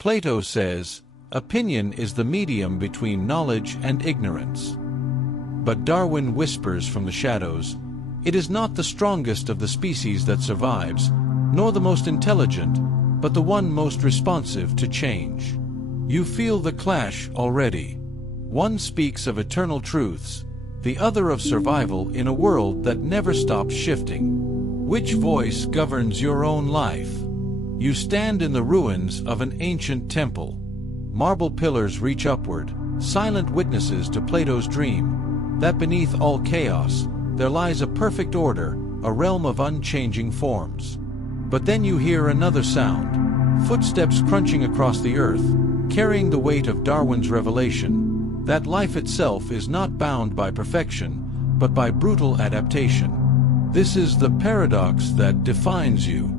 Plato says, "Opinion is the medium between knowledge and ignorance." But Darwin whispers from the shadows, "It is not the strongest of the species that survives, nor the most intelligent, but the one most responsive to change." You feel the clash already. One speaks of eternal truths, the other of survival in a world that never stops shifting. Which voice governs your own life? You stand in the ruins of an ancient temple. Marble pillars reach upward, silent witnesses to Plato's dream, that beneath all chaos, there lies a perfect order, a realm of unchanging forms. But then you hear another sound, footsteps crunching across the earth, carrying the weight of Darwin's revelation, that life itself is not bound by perfection, but by brutal adaptation. This is the paradox that defines you.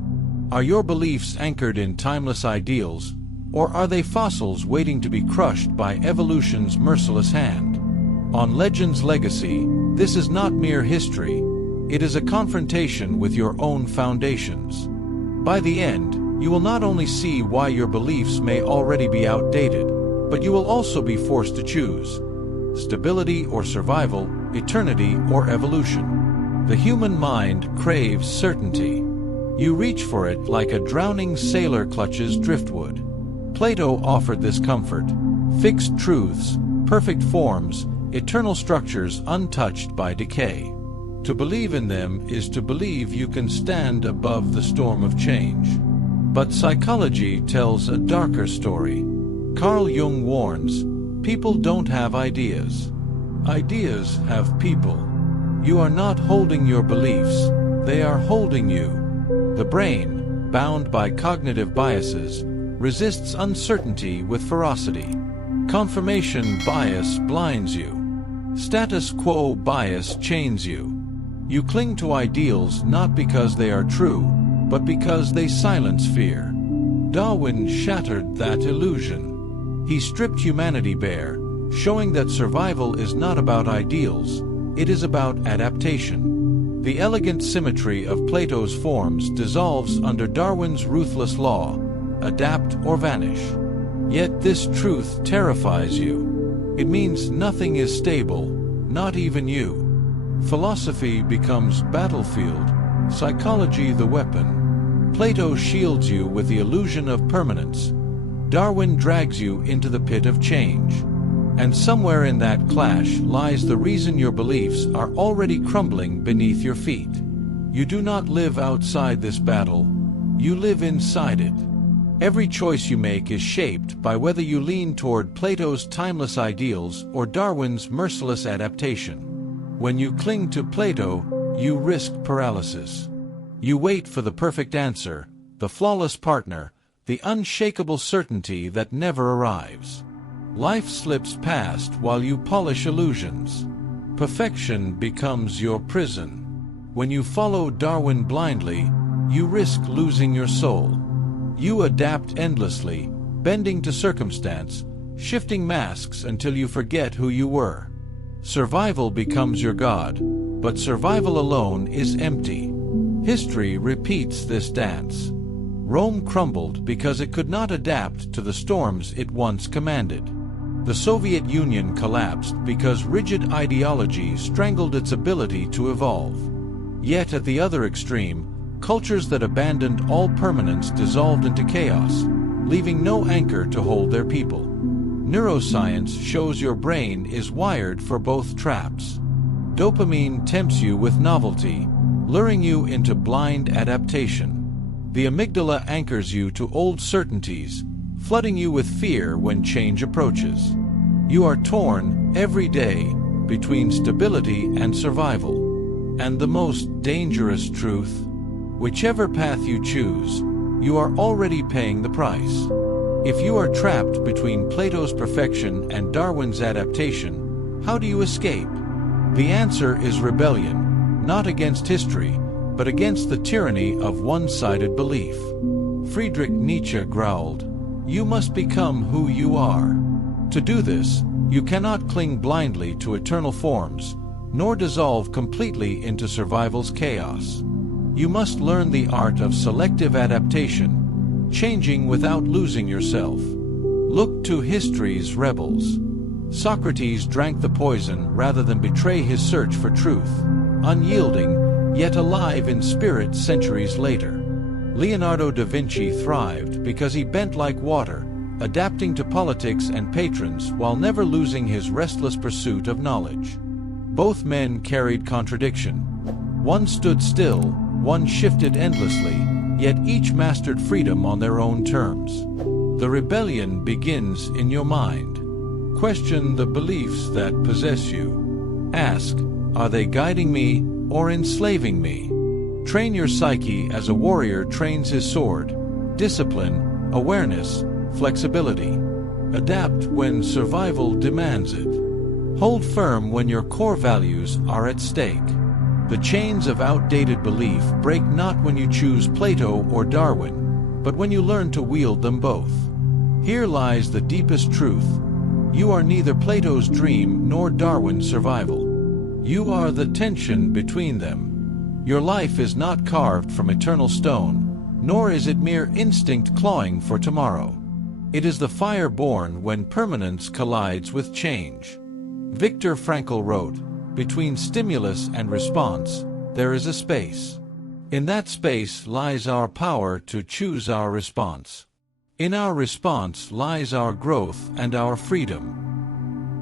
Are your beliefs anchored in timeless ideals, or are they fossils waiting to be crushed by evolution's merciless hand? On Legend's Legacy, this is not mere history, it is a confrontation with your own foundations. By the end, you will not only see why your beliefs may already be outdated, but you will also be forced to choose stability or survival, eternity or evolution. The human mind craves certainty. You reach for it like a drowning sailor clutches driftwood. Plato offered this comfort: fixed truths, perfect forms, eternal structures untouched by decay. To believe in them is to believe you can stand above the storm of change. But psychology tells a darker story. Carl Jung warns, people don't have ideas. Ideas have people. You are not holding your beliefs, they are holding you. The brain, bound by cognitive biases, resists uncertainty with ferocity. Confirmation bias blinds you. Status quo bias chains you. You cling to ideals not because they are true, but because they silence fear. Darwin shattered that illusion. He stripped humanity bare, showing that survival is not about ideals, it is about adaptation. The elegant symmetry of Plato's forms dissolves under Darwin's ruthless law: adapt or vanish. Yet this truth terrifies you. It means nothing is stable, not even you. Philosophy becomes battlefield, psychology the weapon. Plato shields you with the illusion of permanence. Darwin drags you into the pit of change. And somewhere in that clash lies the reason your beliefs are already crumbling beneath your feet. You do not live outside this battle, you live inside it. Every choice you make is shaped by whether you lean toward Plato's timeless ideals or Darwin's merciless adaptation. When you cling to Plato, you risk paralysis. You wait for the perfect answer, the flawless partner, the unshakable certainty that never arrives. Life slips past while you polish illusions. Perfection becomes your prison. When you follow Darwin blindly, you risk losing your soul. You adapt endlessly, bending to circumstance, shifting masks until you forget who you were. Survival becomes your god, but survival alone is empty. History repeats this dance. Rome crumbled because it could not adapt to the storms it once commanded. The Soviet Union collapsed because rigid ideology strangled its ability to evolve. Yet at the other extreme, cultures that abandoned all permanence dissolved into chaos, leaving no anchor to hold their people. Neuroscience shows your brain is wired for both traps. Dopamine tempts you with novelty, luring you into blind adaptation. The amygdala anchors you to old certainties, flooding you with fear when change approaches. You are torn every day between stability and survival. And the most dangerous truth: whichever path you choose, you are already paying the price. If you are trapped between Plato's perfection and Darwin's adaptation, how do you escape? The answer is rebellion, not against history, but against the tyranny of one-sided belief. Friedrich Nietzsche growled, "You must become who you are." To do this, you cannot cling blindly to eternal forms, nor dissolve completely into survival's chaos. You must learn the art of selective adaptation, changing without losing yourself. Look to history's rebels. Socrates drank the poison rather than betray his search for truth, unyielding, yet alive in spirit centuries later. Leonardo da Vinci thrived because he bent like water, adapting to politics and patrons while never losing his restless pursuit of knowledge. Both men carried contradiction. One stood still, one shifted endlessly, yet each mastered freedom on their own terms. The rebellion begins in your mind. Question the beliefs that possess you. Ask, are they guiding me or enslaving me? Train your psyche as a warrior trains his sword. Discipline, awareness, flexibility. Adapt when survival demands it. Hold firm when your core values are at stake. The chains of outdated belief break not when you choose Plato or Darwin, but when you learn to wield them both. Here lies the deepest truth. You are neither Plato's dream nor Darwin's survival. You are the tension between them. Your life is not carved from eternal stone, nor is it mere instinct clawing for tomorrow. It is the fire born when permanence collides with change. Viktor Frankl wrote, "Between stimulus and response, there is a space. In that space lies our power to choose our response. In our response lies our growth and our freedom."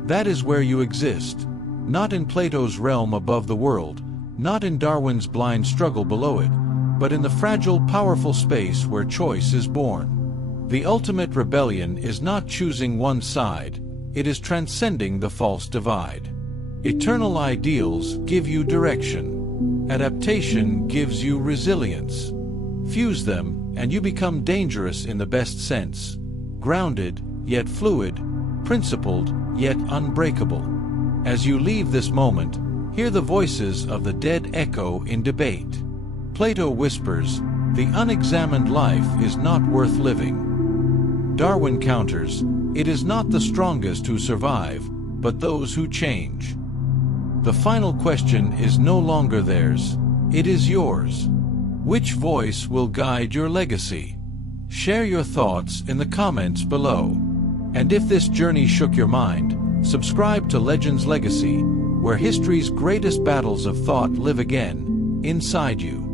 That is where you exist, not in Plato's realm above the world, not in Darwin's blind struggle below it, but in the fragile, powerful space where choice is born. The ultimate rebellion is not choosing one side, it is transcending the false divide. Eternal ideals give you direction. Adaptation gives you resilience. Fuse them, and you become dangerous in the best sense. Grounded, yet fluid. Principled, yet unbreakable. As you leave this moment, hear the voices of the dead echo in debate. Plato whispers, "The unexamined life is not worth living." Darwin counters, "It is not the strongest who survive, but those who change." The final question is no longer theirs, it is yours. Which voice will guide your legacy? Share your thoughts in the comments below. And if this journey shook your mind, subscribe to Legends Legacy, where history's greatest battles of thought live again, inside you.